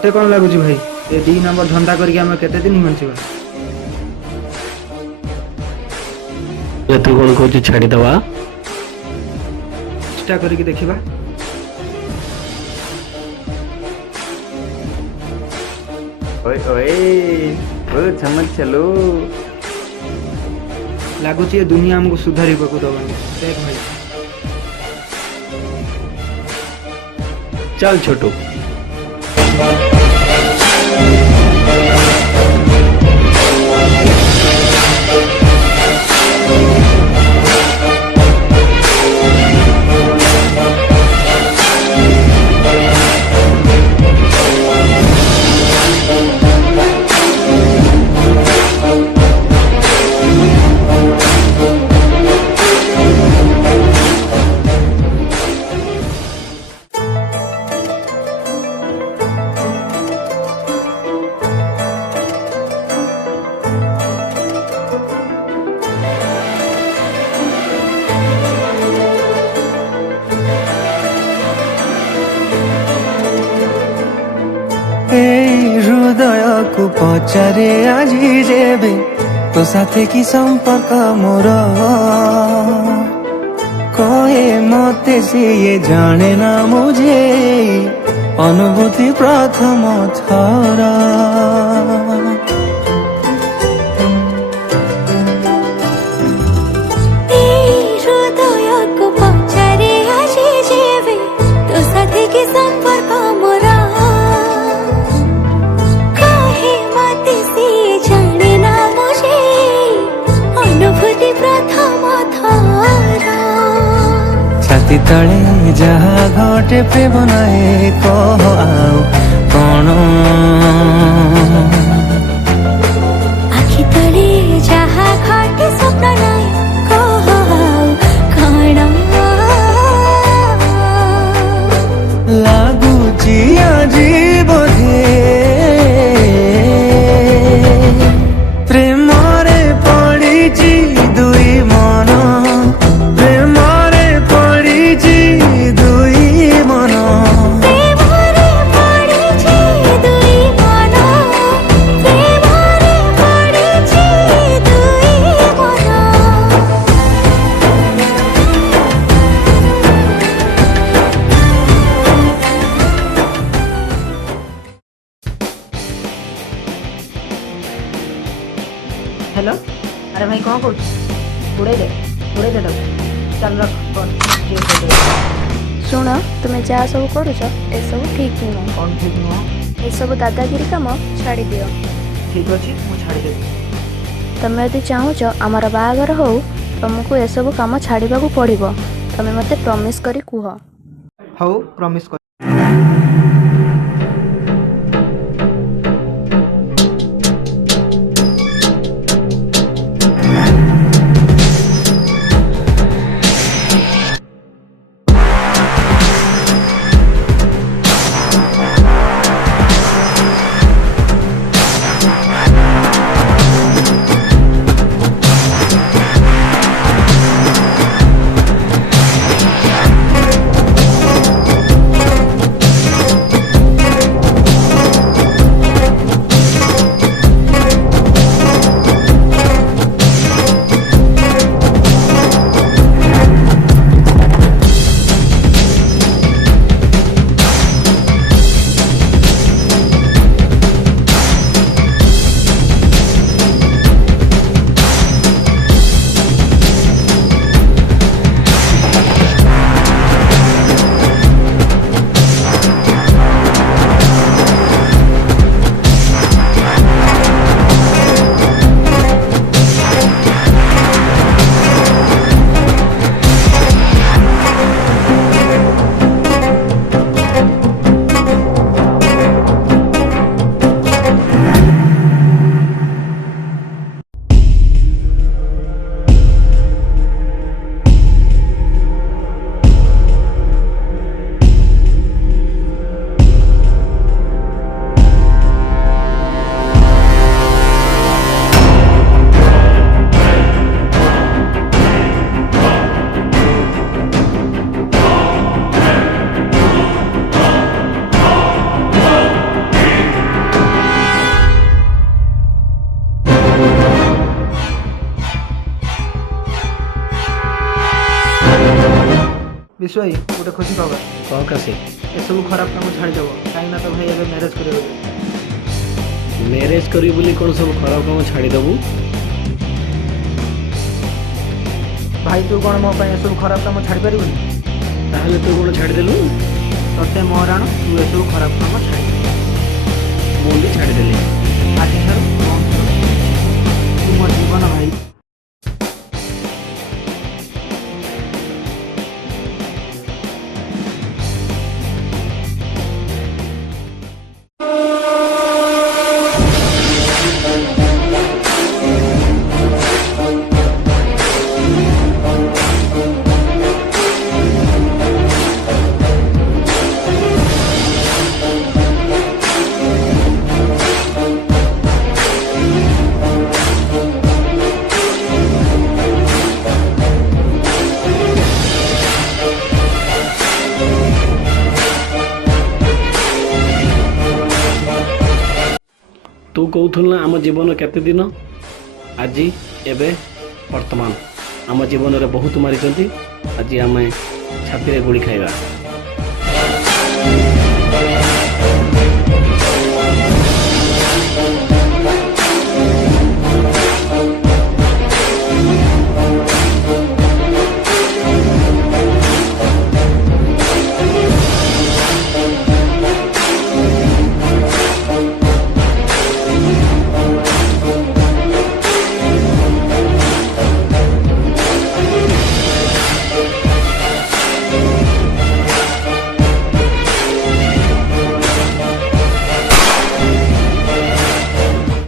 तते कौन लगुच भाई ये 2 नंबर धंदा करके आम केते दिन बंचिबा तू कौन कहू छाड़ीदवा चेष्टा करके देखिबा। ओए ओए ओ चमक चलो लगुच ये दुनिया हमको सुधारी को दबनी देख भाई। चल छोटू हृदय को पचारे आज जेबे तो साथे की संपर्क मोर कहे मते से ये जाने ना मुझे अनुभूति प्रथम थरा तले जहा घटे प्रेम नाए कह आउ कौन आखि तले जहा घटे स्वप्न नाए कह आउ कौन लागुची आजी बोधे प्रेम रे पड़ीची दुई मन हेलो अरे भाई कौन कौन उड़े दे चल रख फोन शुण तुम्हें जहाँ सब कर सब ठीक नुह कौन ठीक नुह ये सब दादागिरी कम छाड़ी दियो। ठीक अच्छे मुझे छाड़देवी। तमें यदि चाहूच आमर बाहागर हो तुमको ये सब कम छाड़ा पड़ो तमें मत प्रमिश करी कुह। हौ प्रमिश कर। ବିଶୁ ଭାଇ ଗୋଟେ ଖୁସି ଖବର କହ କାଶୀ ଏସବୁ ଖରାପ କାମ ଛାଡ଼ିଦେବ କାହିଁକି ନା ତ ଭାଇ ଏବେ ମ୍ୟାରେଜ୍ କରିବ ମ୍ୟାରେଜ କରିବି ବୋଲି କ'ଣ ସବୁ ଖରାପ କାମ ଛାଡ଼ିଦେବୁ? ଭାଇ ତୁ କ'ଣ ମୋ ପାଇଁ ଏସବୁ ଖରାପ କାମ ଛାଡ଼ିପାରିବୁନି? ତାହେଲେ ତୁ କ'ଣ ଛାଡ଼ିଦେଲୁ? ତତେ ମହାରାଣ ତୁ ଏସବୁ ଖରାପ କାମ ଛାଡ଼ି ମୁଁ ବି ଛାଡ଼ିଦେଲି। ଆଜିଠାରୁ ବନ୍ଦ କର। ତୁ ମୋ ଜୀବନ ଭାଇ। ତୁ କହୁଥିଲୁ ନା ଆମ ଜୀବନ କେତେ ଦିନ? ଆଜି ଏବେ ବର୍ତ୍ତମାନ ଆମ ଜୀବନରେ ବହୁତ ମାରିଛନ୍ତି। ଆଜି ଆମେ ଛାତିରେ ଗୁଳି ଖାଇବା।